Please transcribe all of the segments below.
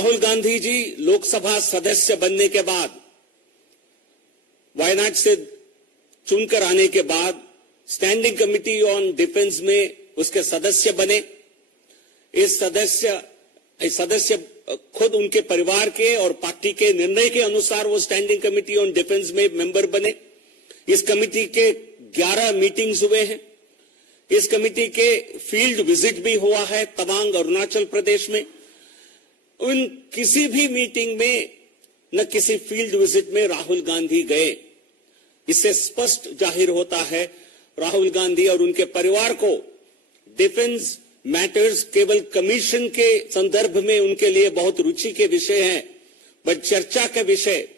राहुल गांधी जी लोकसभा सदस्य बनने के बाद, वायनाड से चुनकर आने के बाद स्टैंडिंग कमेटी ऑन डिफेंस में उसके सदस्य बने। इस सदस्य खुद उनके परिवार के और पार्टी के निर्णय के अनुसार वो स्टैंडिंग कमेटी ऑन डिफेंस में मेंबर बने। इस कमेटी के 11 मीटिंग्स हुए हैं। इस कमेटी के फील्ड विजिट भी हुआ है तवांग, अरुणाचल प्रदेश में। उन किसी भी मीटिंग में न किसी फील्ड विजिट में राहुल गांधी गए। इससे स्पष्ट जाहिर होता है राहुल गांधी और उनके परिवार को डिफेंस मैटर्स केवल कमीशन के संदर्भ में उनके लिए बहुत रुचि के विषय हैं, बट चर्चा के विषय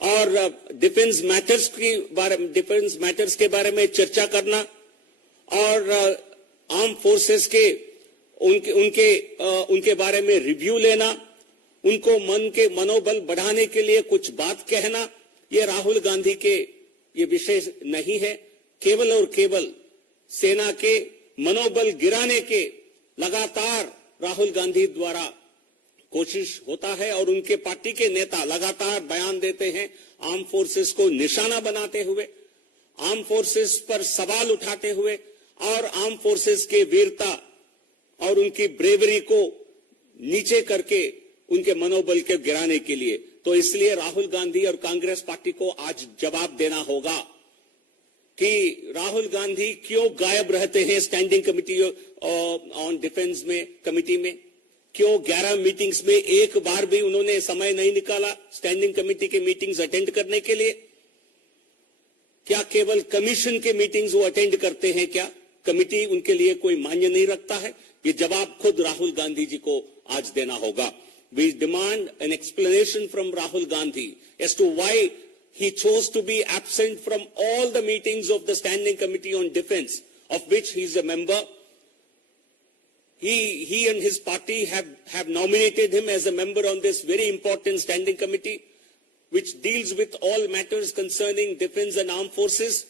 और डिफेंस मैटर्स के बारे में चर्चा करना और आर्म फोर्सेस के उनके बारे में रिव्यू लेना, उनको मनोबल बढ़ाने के लिए कुछ बात कहना, ये राहुल गांधी के ये विषय नहीं है। केवल और केवल सेना के मनोबल गिराने के लगातार राहुल गांधी द्वारा कोशिश होता है और उनके पार्टी के नेता लगातार बयान देते हैं आर्म फोर्सेस को निशाना बनाते हुए, आर्म फोर्सेस पर सवाल उठाते हुए और आर्म फोर्सेस के वीरता और उनकी ब्रेवरी को नीचे करके उनके मनोबल के गिराने के लिए। तो इसलिए राहुल गांधी और कांग्रेस पार्टी को आज जवाब देना होगा कि राहुल गांधी क्यों गायब रहते हैं स्टैंडिंग कमेटी ऑन डिफेंस में कमेटी में, क्यों 11 मीटिंग्स में एक बार भी उन्होंने समय नहीं निकाला स्टैंडिंग कमेटी के मीटिंग्स अटेंड करने के लिए। क्या केवल कमीशन के मीटिंग्स वो अटेंड करते हैं? क्या कमेटी उनके लिए कोई मान्य नहीं रखता है? ये जवाब खुद राहुल गांधी जी को आज देना होगा। We demand an explanation from Rahul Gandhi as to why he chose to be absent from all the meetings of the Standing Committee on Defense, of which he is a member. He and his party have nominated him as a member on this very important standing committee, which deals with all matters concerning defense and armed forces.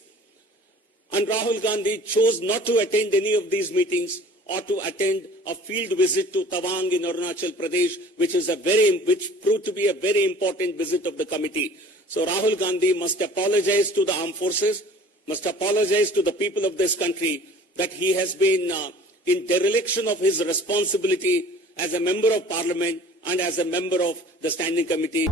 And Rahul Gandhi chose not to attend any of these meetings or to attend a field visit to Tawang in Arunachal Pradesh, which proved to be a very important visit of the committee. So Rahul Gandhi must apologize to the armed forces, must apologize to the people of this country that he has been in dereliction of his responsibility as a member of parliament and as a member of the standing committee.